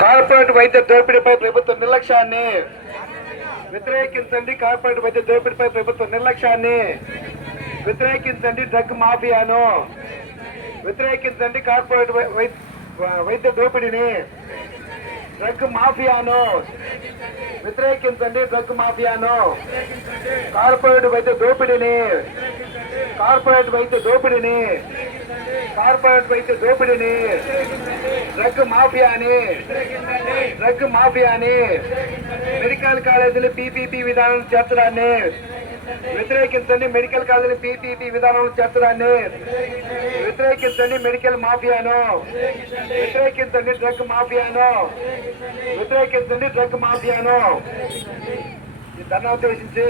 Corporate వైద్య దోపిడీపై ప్రభుత్వ నిర్లక్ష్యాన్ని వ్యతిరేకించండి. Corporate వైద్య దోపిడీపై ప్రభుత్వ నిర్లక్ష్యాన్ని వ్యతిరేకించండి. డ్రగ్ మాఫియాను వ్యతిరేకించండి. కార్పొరేట్ వైద్య దోపిడీని, డ్రగ్ మాఫియాను వ్యతిరేకించండి. డ్రగ్ మాఫియాను, కార్పొరేట్ వైద్య దోపిడీని, కార్పొరేట్ వైద్య దోపిడీని, కార్పొరేట్ వైద్య దోపిడీని, డ్రగ్ మాఫియాని, డ్రగ్ మాఫియాని, మెడికల్ కాలేజీలు పీపీపీ విధానం చేర్చడాన్ని వ్యతిరేకించండి. మెడికల్ కాలేజీలు పీపీపీ విధానం చేర్చడాన్ని వ్యతిరేకించండి. మెడికల్ మాఫియాను వ్యతిరేకించండి. డ్రగ్ మాఫియాను వ్యతిరేకించండి. డ్రగ్ మాఫియాను. ఈ ధర్నా ఉద్దేశించి